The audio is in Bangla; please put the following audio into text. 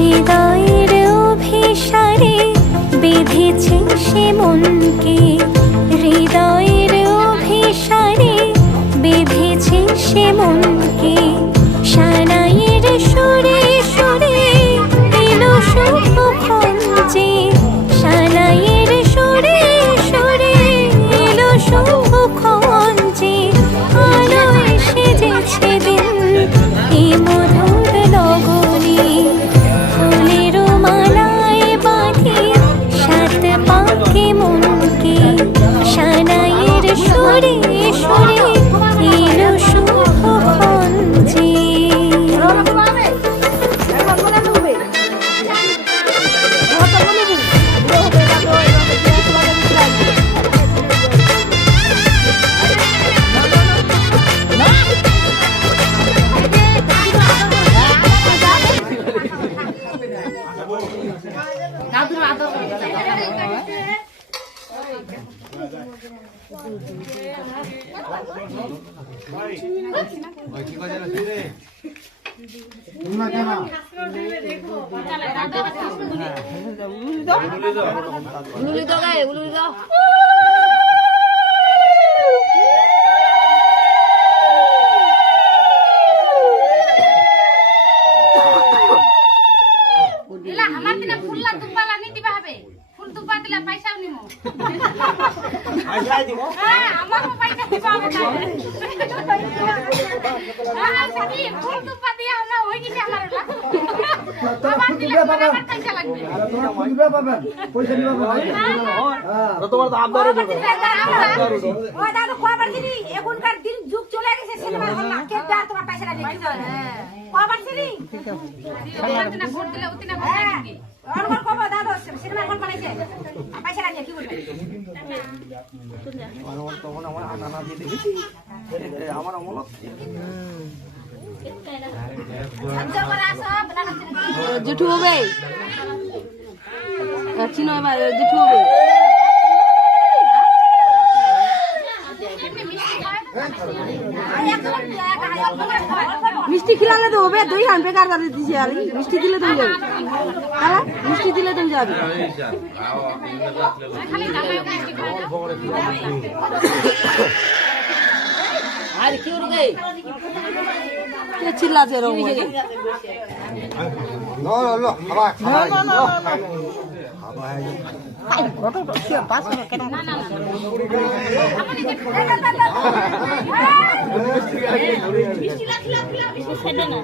হৃদয়ের অভিসারে বেঁধেছে সে মনকে, হৃদয়ের অভিসারে বেঁধেছে সে মনকে। সানাইয়ের সুরে সুরে এলো শুভক্ষণ যে, সানাইয়ের সুরে সুরে এলো শুভক্ষণ যে, আলোয় সেজেছে দিন এ মধুর লগনে। ফুলের মালায় বাঁধি সাত পাকে মনকে, সানাইয়ের সুরে সুরে এলো শুভক্ষণ যে। এখনকার দিন যুগ চলে গেছে, সিনেমা হল না, কে আর তোমার পয়সা লাগে কবার ছিলি ভোট দিলে উতিনা ভোট লাগে আমার কবা দাদা সিনেমা হল বানাইছে পয়সা লাগে কি বলবে আমার তখন আমার নানা দিয়ে দেখেছি আমার অমলত জুঠু হবে চিনো এবার জুঠু হবে মিষ্টি খিলালে তো হবে দুই হান বেকার করে দিছি আর মিষ্টি দিলে তুমি যাবে হ্যাঁ মিষ্টি দিলে তুমি যাবে আর কি উড়বে কে চিল্লাছে রং নো নো হাবা কত কি পাস করে কেন না না মিষ্টি লাগলা মিষ্টি খেলে না